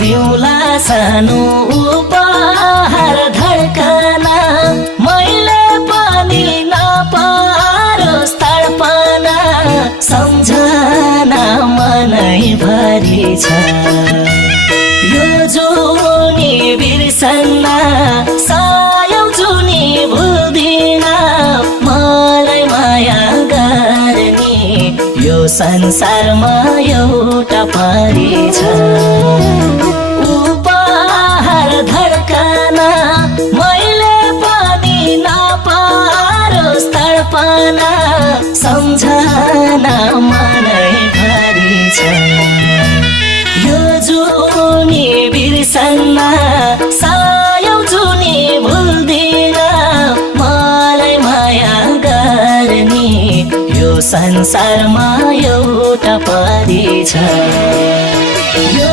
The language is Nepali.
दिउला सानो उपहार धड्कना मैले पनि नपारोस् तडपना सम्झना मनैभरि छ यो जुनी बिर्सन्न सायौं जुनी भुल्दिन मलाई माया गर्ने यो संसारमा एउटा परी छ उपहार धड्कना मैले पनि नपारोस् तडपना सम्झना मनैभरि छ यो जुनी बिर्सन्न सायौं जुनी भुल्दिन मलाई माया गर्ने यो संसारमा एउटा परी छ यो